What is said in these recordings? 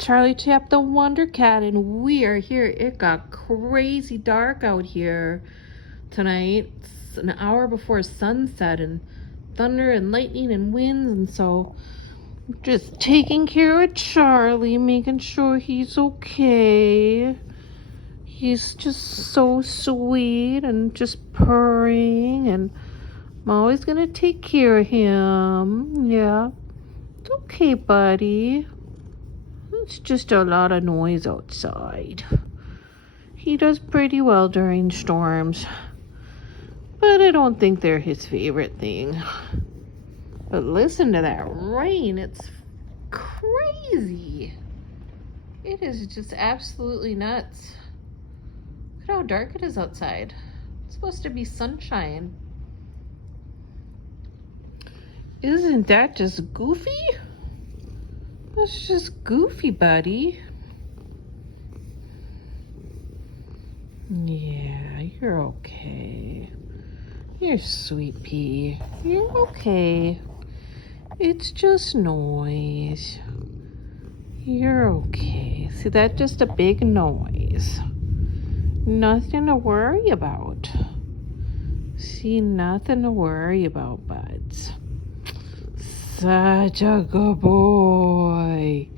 Charlie Chap the Wonder Cat, and we are here. It got crazy dark out here tonight. It's an hour before sunset, and thunder and lightning and winds, and so just taking care of Charlie, making sure he's okay. He's just so sweet and just purring, and I'm always gonna take care of him. Yeah, it's okay, buddy. It's just a lot of noise outside. He does pretty well during storms, but I don't think they're his favorite thing. But listen to that rain. It's crazy. It is just absolutely nuts. Look at how dark it is outside. It's supposed to be sunshine. Isn't that just goofy? That's just goofy, buddy. Yeah, you're okay. You're sweet pea. You're okay. It's just noise. You're okay. See, that's just a big noise. Nothing to worry about. See, nothing to worry about, buds. Such a good boy.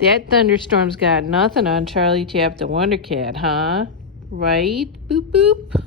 That thunderstorm's got nothing on Charlie Chap the Wonder Cat, huh? Right? Boop boop.